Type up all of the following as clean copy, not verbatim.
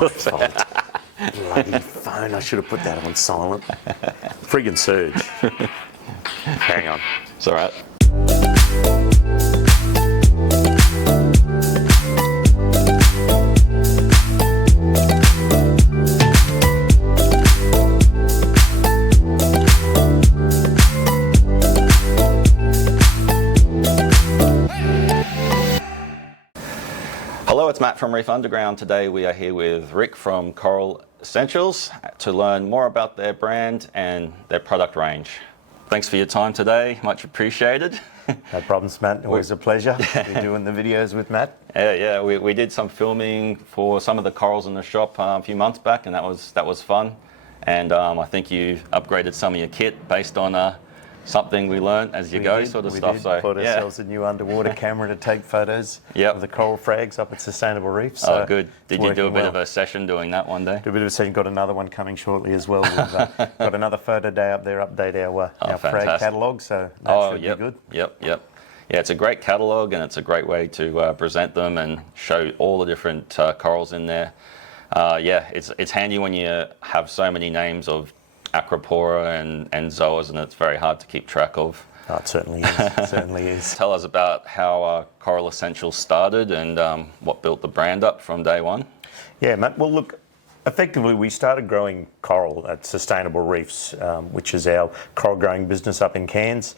My fault. Bloody phone, I should have put that on silent. Friggin' surge. Hang on. It's all right. Hello, it's Matt from Reef Underground. Today we are here with Rick from Coral Essentials to learn more about their brand and their product range. Thanks for your time today, much appreciated. No problems, Matt. Always a pleasure. You're doing the videos with Matt. Yeah, we did some filming for some of the corals in the shop a few months back, and that was fun. And I think you upgraded some of your kit based on something we learned as you go, sort of stuff. So bought ourselves a new underwater camera to take photos of the coral frags up at Sustainable Reef. So good. Did you do a bit of a session doing that one day? Do a bit of a session. Got another one coming shortly as well. We've got another photo day up there. Update our frag catalogue. So that should be good. Yep. Yeah, it's a great catalogue, and it's a great way to present them and show all the different corals in there. It's handy when you have so many names of Aquapora and zoas, and it's very hard to keep track of. Oh, it certainly is. It certainly is. Tell us about how Coral Essentials started and what built the brand up from day one. Yeah, Matt. Well, look, effectively we started growing coral at Sustainable Reefs, which is our coral growing business up in Cairns.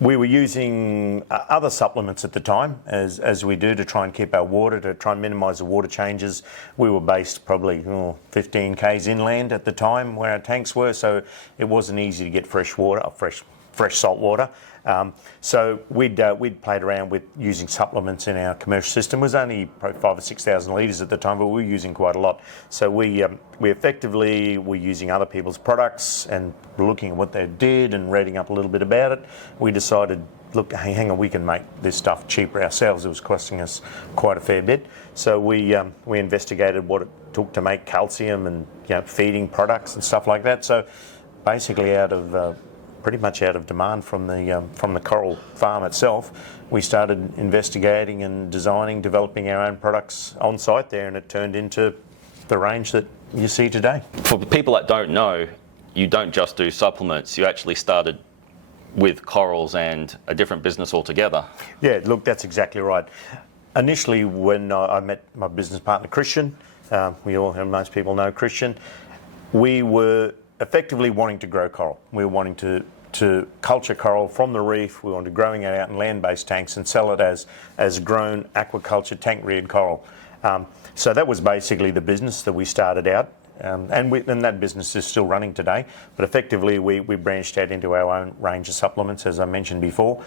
We were using other supplements at the time, as we do, to try and keep our water, to try and minimise the water changes. We were based probably 15 k's inland at the time where our tanks were, so it wasn't easy to get fresh water, fresh salt water. So we'd played around with using supplements in our commercial system. It was only probably 5,000 or 6,000 litres at the time, but we were using quite a lot. So we effectively were using other people's products and looking at what they did and reading up a little bit about it. We decided, look, hey, hang on, we can make this stuff cheaper ourselves. It was costing us quite a fair bit. So we investigated what it took to make calcium and feeding products and stuff like that. So basically pretty much out of demand from the coral farm itself, we started investigating and designing, developing our own products on site there, and it turned into the range that you see today. For the people that don't know, you don't just do supplements, you actually started with corals and a different business altogether. Yeah, look, that's exactly right. Initially, when I met my business partner Christian, most people know Christian, we were effectively wanting to grow coral. We were wanting to culture coral from the reef. We wanted growing it out in land-based tanks and sell it as grown aquaculture tank-reared coral. So that was basically the business that we started out, and that business is still running today. But effectively, we branched out into our own range of supplements, as I mentioned before.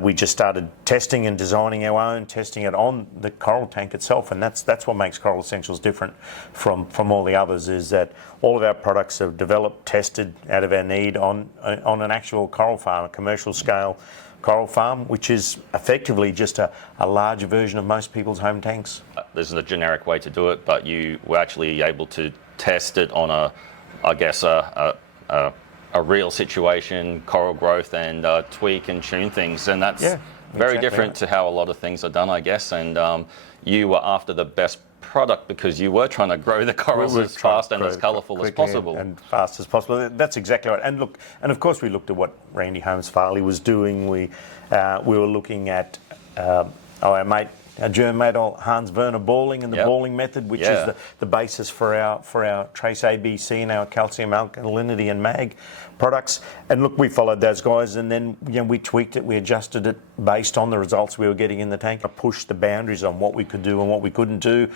We just started testing and designing our own, testing it on the coral tank itself, and that's what makes Coral Essentials different from all the others, is that all of our products are developed, tested out of our need on an actual coral farm, a commercial scale coral farm, which is effectively just a larger version of most people's home tanks. This is a generic way to do it, but you were actually able to test it on a real situation, coral growth, and tweak and tune things, and that's very different to how a lot of things are done, I guess. And you were after the best product because you were trying to grow the corals as fast and as colourful as possible. And fast as possible. That's exactly right. And look, and of course we looked at what Randy Holmes Farley was doing. We were looking at our German mate, Hans Werner Balling, and the Balling method, which is the basis for our Trace ABC and our calcium alkalinity and mag products. And look, we followed those guys, and then we tweaked it, we adjusted it based on the results we were getting in the tank. I pushed the boundaries on what we could do and what we couldn't do,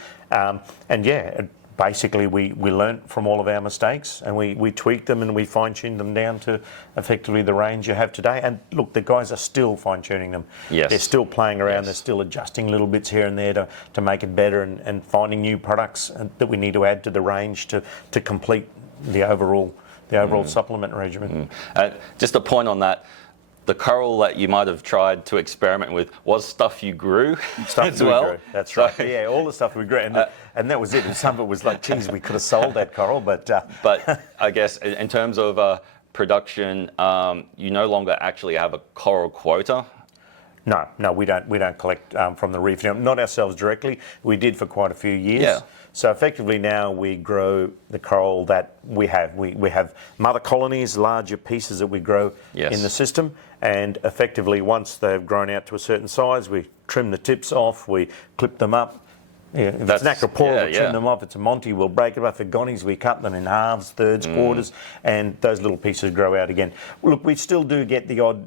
basically we learnt from all of our mistakes, and we tweaked them and we fine-tuned them down to effectively the range you have today. And look, the guys are still fine-tuning them. Yes. They're still playing around, they're still adjusting little bits here and there to make it better, and finding new products that we need to add to the range to complete the overall supplement regimen. Just a point on that. The coral that you might have tried to experiment with was stuff you grew as well. Grew. That's right. Yeah, all the stuff we grew, and that was it. And some of it was like, geez, we could have sold that coral, but. But I guess in terms of production, you no longer actually have a coral quota. No, we don't collect from the reef. Not ourselves directly. We did for quite a few years. Yeah. So effectively now we grow the coral that we have. We have mother colonies, larger pieces that we grow Yes. in the system, and effectively once they've grown out to a certain size, we trim the tips off, we clip them up. Yeah, if it's an acropora, we'll trim them off. If it's a Monty, we'll break it up. For gonnies, we cut them in halves, thirds, quarters, and those little pieces grow out again. Look, we still do get the odd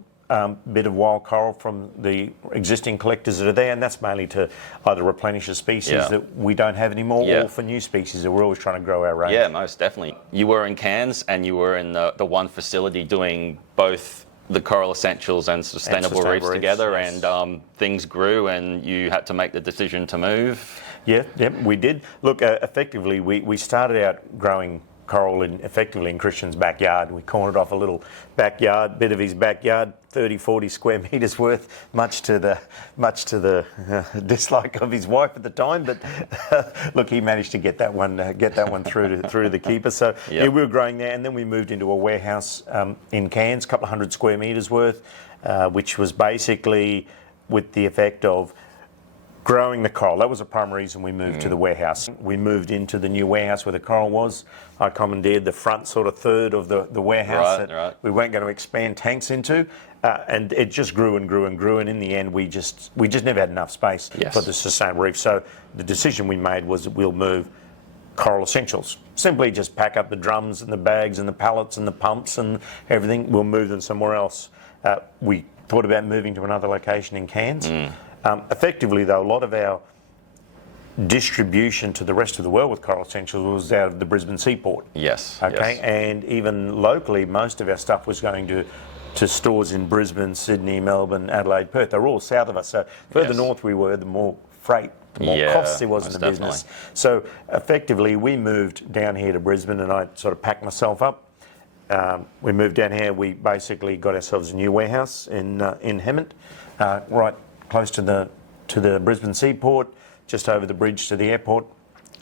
bit of wild coral from the existing collectors that are there, and that's mainly to either replenish a species that we don't have anymore or for new species that we're always trying to grow our range. Yeah, most definitely. You were in Cairns and you were in the one facility doing both the Coral Essentials and Sustainable Reefs together, yes. and things grew and you had to make the decision to move. Yeah, we did. Look, effectively, we started out growing coral effectively in Christian's backyard. We cornered off a little bit of his backyard, 30, 40 square metres worth, much to the dislike of his wife at the time. But look, he managed to get that one through to the keeper. So yeah, we were growing there, and then we moved into a warehouse in Cairns, a couple of hundred square metres worth, which was basically with the effect of growing the coral. That was the primary reason we moved to the warehouse. We moved into the new warehouse where the coral was. I commandeered the front sort of third of the warehouse that we weren't going to expand tanks into. And it just grew and grew and grew. And in the end, we just never had enough space for the Sustainable Reef. So the decision we made was that we'll move Coral Essentials. Simply just pack up the drums and the bags and the pallets and the pumps and everything. We'll move them somewhere else. We thought about moving to another location in Cairns. Effectively, though, a lot of our distribution to the rest of the world with Coral Essentials was out of the Brisbane seaport. Yes. Okay, yes. And even locally, most of our stuff was going to stores in Brisbane, Sydney, Melbourne, Adelaide, Perth. They're all south of us. So further north we were, the more freight, the more costs there was in the business. So effectively, we moved down here to Brisbane, and I sort of packed myself up. We moved down here. We basically got ourselves a new warehouse in Hemmant, right close to the Brisbane seaport, just over the bridge to the airport.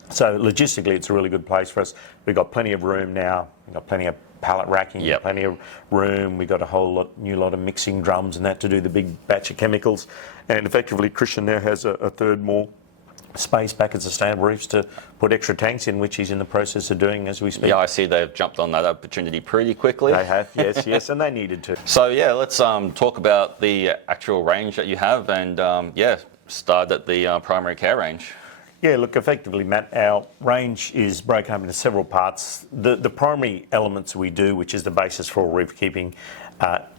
So logistically, it's a really good place for us. We've got plenty of room now. We've got plenty of pallet racking, plenty of room. We've got a whole new lot of mixing drums and that to do the big batch of chemicals. And effectively, Christian now has a third more space back at Sustainable Reefs to put extra tanks in, which he's in the process of doing as we speak. Yeah, I see they've jumped on that opportunity pretty quickly. They have, yes, and they needed to. So yeah, let's talk about the actual range that you have, and start at the primary care range. Yeah, look, effectively, Matt, our range is broken up into several parts. The primary elements we do, which is the basis for reef keeping,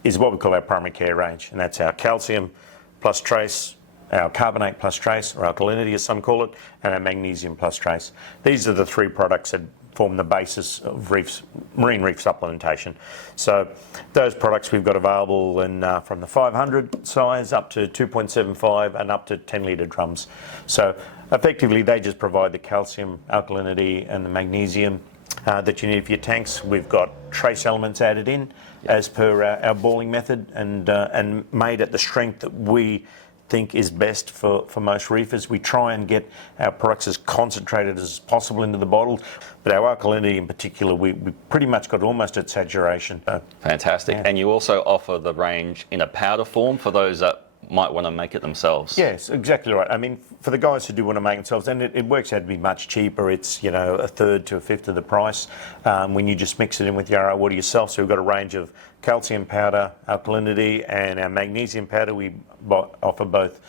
is what we call our primary care range, and that's our calcium plus trace, our carbonate plus trace, or alkalinity as some call it, and our magnesium plus trace. These are the three products that form the basis of marine reef supplementation. So those products we've got available in from the 500 size up to 2.75 and up to 10 litre drums. So effectively they just provide the calcium, alkalinity and the magnesium that you need for your tanks. We've got trace elements added in as per our balling method and made at the strength that we think is best for most reefers. We try and get our products as concentrated as possible into the bottle, but our alkalinity in particular, we pretty much got almost at saturation. Fantastic. And you also offer the range in a powder form for those that might want to make it themselves. Yes, exactly right. I mean, for the guys who do want to make it themselves, and it works out to be much cheaper. It's, a third to a fifth of the price when you just mix it in with your RO water yourself. So we've got a range of calcium powder, alkalinity, and our magnesium powder. We offer both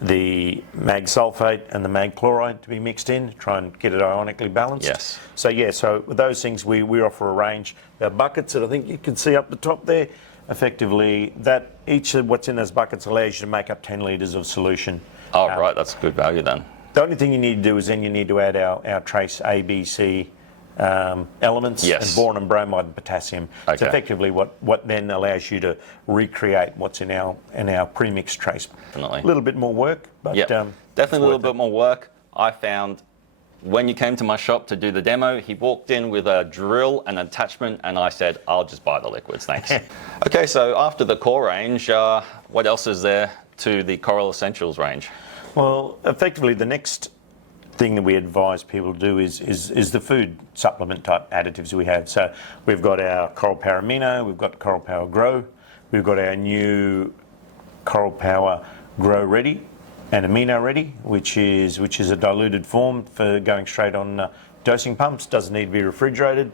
the mag sulfate and the mag chloride to be mixed in, try and get it ionically balanced. Yes. So with those things, we offer a range. Our buckets that I think you can see up the top there, effectively, that each of what's in those buckets allows you to make up 10 litres of solution. Oh, right, that's good value then. The only thing you need to do is then you need to add our trace A, B, C elements, and boron and bromide and potassium. Okay. It's effectively what then allows you to recreate what's in our pre-mixed trace. Definitely. A little bit more work, but definitely a little bit more work. I found when you came to my shop to do the demo, he walked in with a drill and attachment, and I said, I'll just buy the liquids, thanks. Okay, so after the core range, what else is there to the Coral Essentials range? Well, effectively, the next thing that we advise people to do is the food supplement type additives we have. So we've got our Coral Power Amino, we've got Coral Power Grow, we've got our new Coral Power Grow Ready and amino ready, which is a diluted form for going straight on dosing pumps. Doesn't need to be refrigerated.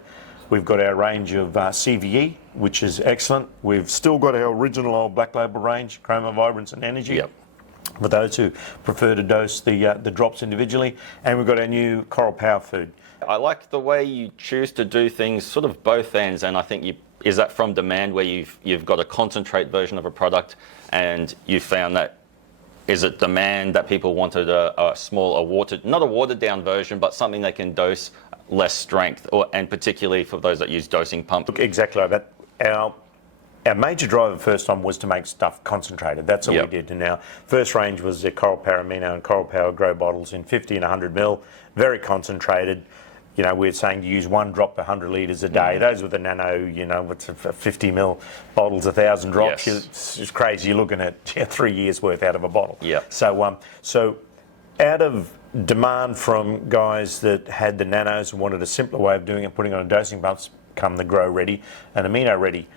We've got our range of CVE, which is excellent. We've still got our original old Black Label range, Chroma Vibrance and Energy. Yep. For those who prefer to dose the drops individually, and we've got our new Coral Power food. I like the way you choose to do things sort of both ends, and I think is that from demand where you've got a concentrate version of a product and you found that, is it demand that people wanted a not a watered down version, but something they can dose less strength, and particularly for those that use dosing pump? Look, exactly like that. Our major driver first time was to make stuff concentrated. That's all we did. And our first range was the Coral Power Amino and Coral Power Grow bottles in 50 and 100 ml, very concentrated. You know, we're saying to use 1 drop per 100 litres a day. Those were the nano, you know, what's 50 ml bottles, 1,000 drops. Yes. It's just crazy. You're looking at 3 years worth out of a bottle. Yeah. So out of demand from guys that had the nanos and wanted a simpler way of doing it, putting on a dosing pumps, come the Grow Ready and Amino Ready.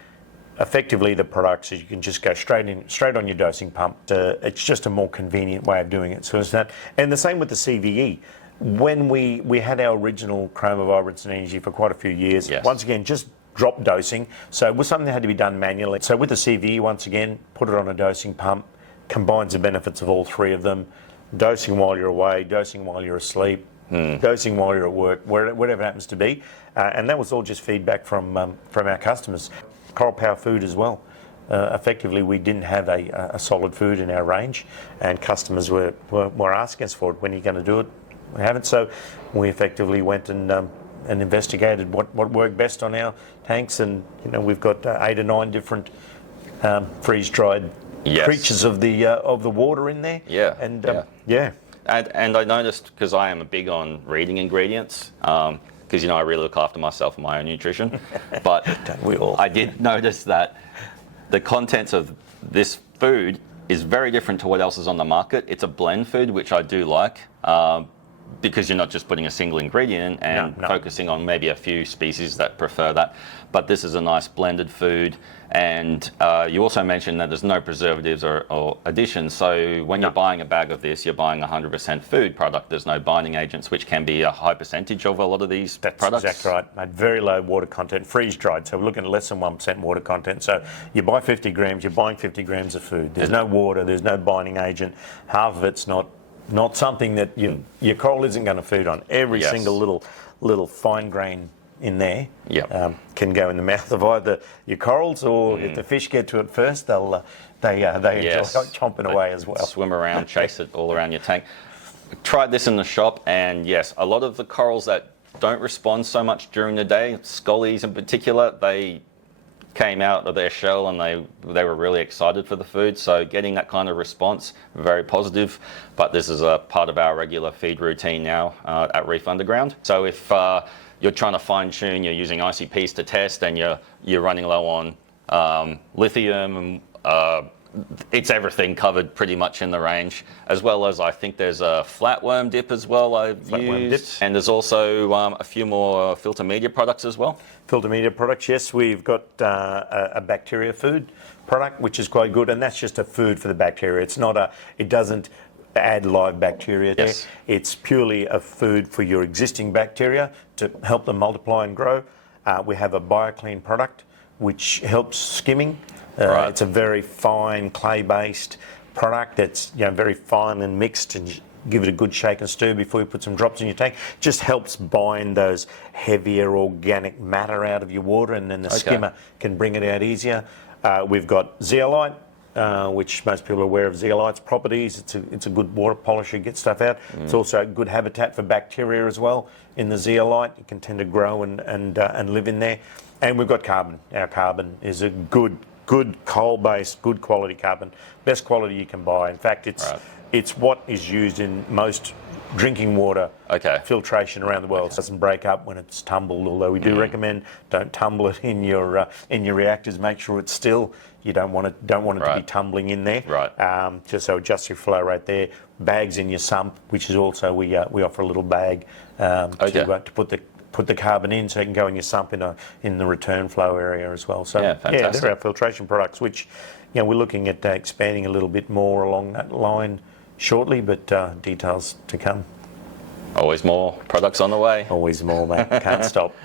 Effectively, the products is you can just go straight on your dosing pump. It's just a more convenient way of doing it. So it's that, and the same with the CVE. When we had our original Chroma Vibrance and Energy for quite a few years, once again, just drop dosing. So it was something that had to be done manually. So with the CVE, once again, put it on a dosing pump, combines the benefits of all three of them. Dosing while you're away, dosing while you're asleep, dosing while you're at work, whatever it happens to be. And that was all just feedback from our customers. Coral Power food as well. Effectively, we didn't have a solid food in our range, and customers were asking us for it. When are you going to do it? We haven't. So we effectively went and investigated what worked best on our tanks, and you know we've got 8 or 9 different freeze-dried creatures of the water in there. Yeah. And And I noticed, because I am big on reading ingredients, because I really look after myself and my own nutrition. But Don't we all? I did notice that the contents of this food is very different to what else is on the market. It's a blend food, which I do like, because you're not just putting a single ingredient in and focusing on maybe a few species that prefer that. But this is a nice blended food. And you also mentioned that there's no preservatives or additions. So when you're buying a bag of this, you're buying 100% food product. There's no binding agents, which can be a high percentage of a lot of these products. That's exactly right, mate. Very low water content, freeze-dried. So we're looking at less than 1% water content. So you buy 50 grams, you're buying 50 grams of food. There's no water, there's no binding agent. Half of it's not something that your coral isn't going to feed on. Every single little fine grain in there can go in the mouth of either your corals, or if the fish get to it first, they enjoy chomping away as well. Swim around, chase it all around your tank. Tried this in the shop, and yes, a lot of the corals that don't respond so much during the day, scollies in particular, they came out of their shell and they were really excited for the food. So getting that kind of response, very positive. But this is a part of our regular feed routine now at Reef Underground. So if you're trying to fine tune, you're using ICPs to test, and you're running low on lithium, it's everything covered pretty much in the range, as well as I think there's a flatworm dip as well I've used. And there's also a few more filter media products as well. Filter media products, yes. We've got a bacteria food product, which is quite good, and that's just a food for the bacteria. It doesn't add live bacteria there. It's purely a food for your existing bacteria to help them multiply and grow. We have a BioClean product, which helps skimming. It's a very fine clay-based product that's very fine and mixed, and give it a good shake and stir before you put some drops in your tank. Just helps bind those heavier organic matter out of your water, and then the skimmer can bring it out easier. We've got zeolite, which most people are aware of zeolite's properties. It's a good water polisher, get stuff out. It's also a good habitat for bacteria as well. In the zeolite, it can tend to grow and live in there. And we've got carbon. Our carbon is a good coal-based, good quality carbon, best quality you can buy. In fact, it's what is used in most drinking water filtration around the world. It doesn't break up when it's tumbled, although we do recommend don't tumble it in your reactors. Make sure it's still. You don't want it to be tumbling in there. Just so adjust your flow rate there. Bags in your sump, which is also we offer a little bag to put the carbon in, so it can go in your sump in the return flow area as well. So fantastic. They're our filtration products, which we're looking at expanding a little bit more along that line shortly, but details to come. Always more products on the way. Always more, mate. Can't stop.